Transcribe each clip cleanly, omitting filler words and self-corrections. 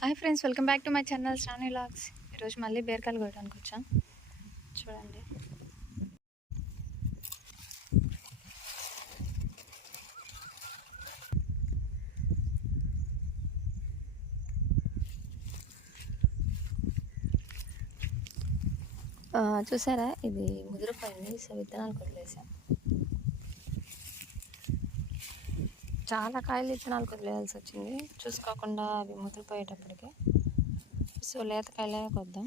Hi friends, welcome back to my channel Sravani vlogs. ఈరోజు మళ్ళీ బీరకాయలు కోయడానికి వచ్చాం. చూడండి, చూసారా, ఇది ముదిరిపోయింది. సో విత్తనాలు కొదిలేసాం. చాలా కాయలు విత్తనాలు కొదిలేయాల్సి వచ్చింది, చూసుకోకుండా అవి ముదిరిపోయేటప్పటికి. సో లేత కాయలే కొద్దాం.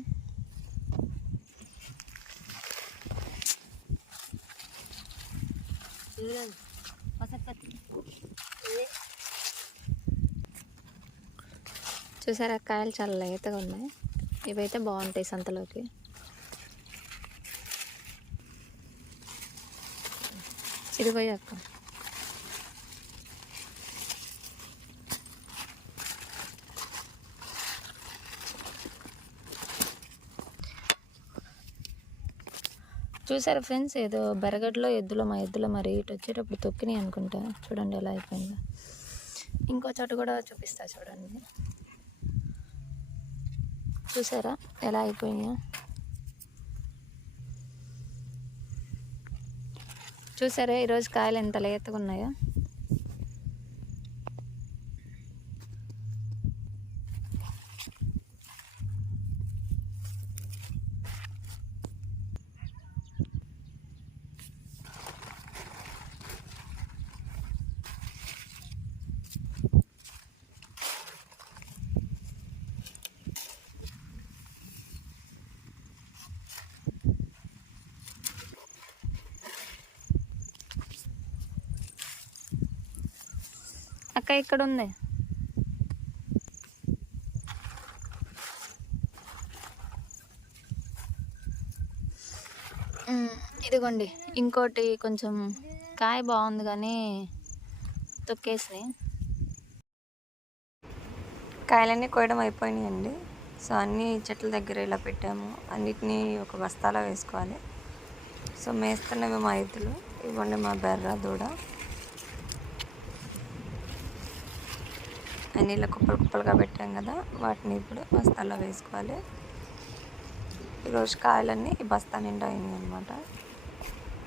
చూసారా, కాయలు చాలా లేతగా ఉన్నాయి. ఇవైతే బాగుంటాయి సంతలోకి. ఇది పోయి అక్క, చూసారా ఫ్రెండ్స్, ఏదో బెరగడ్లో మా ఎద్దులో మరి ఇటు వచ్చేటప్పుడు తొక్కినాయి అనుకుంటా. చూడండి ఎలా అయిపోయిందో. ఇంకో చోట కూడా చూపిస్తా చూడండి. చూసారా ఎలా అయిపోయినాయో. చూసారా ఈరోజు కాయలు ఎంత లేతగా ఉన్నాయో. అక్క ఇక్కడ ఉంది. ఇదిగోండి, ఇంకోటి కొంచెం కాయ బాగుంది కానీ తొక్కేసి. కాయలన్నీ కోయడం అయిపోయినాయండి. సో అన్నీ చెట్ల దగ్గర ఇలా పెట్టాము. అన్నిటినీ ఒక బస్తాలో వేసుకోవాలి. సో మేస్తున్నవి మా ఎద్దులు, ఇవ్వండి మా బెర్ర దూడ. అన్నీ ఇలా కుప్పలు కుప్పలుగా పెట్టాం కదా, వాటిని ఇప్పుడు బస్తాల్లో వేసుకోవాలి. ఈరోజు కాయలన్నీ ఈ బస్తా నిండా అయినాయి అనమాట.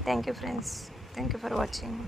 Thank you friends, thank you for watching.